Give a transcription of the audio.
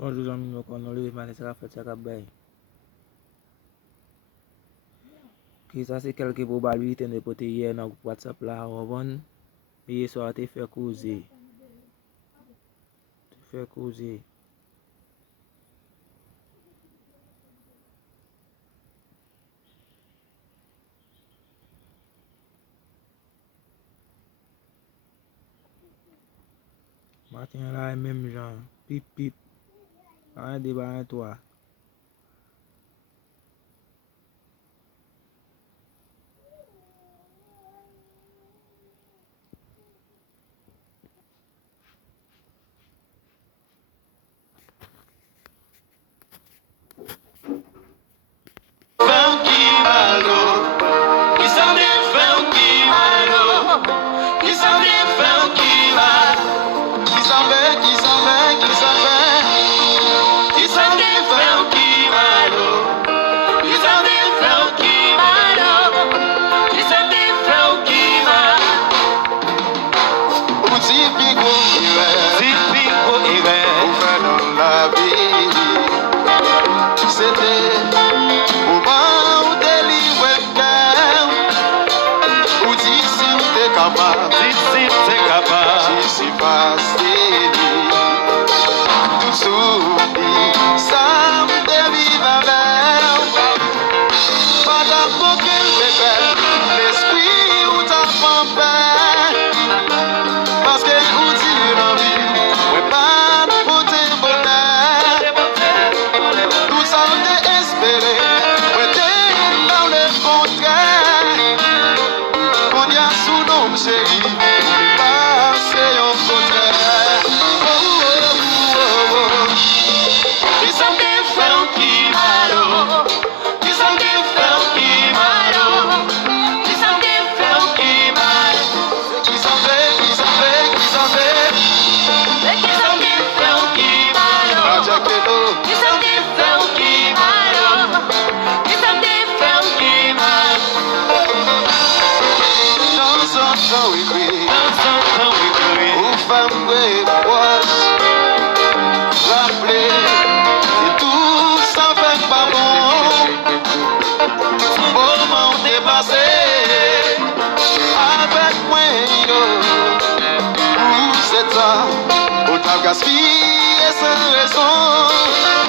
Bonjour, Jean-Mino, qu'on a levé mal, ça va faire ça, ok, ça c'est quelques probabilités de poter hier dans le WhatsApp là, avant. Hier soir, tu fais causer. Tu fais causer. Matin là, même genre, pip pip. Rien de débat toi. Gaspiller sans raison.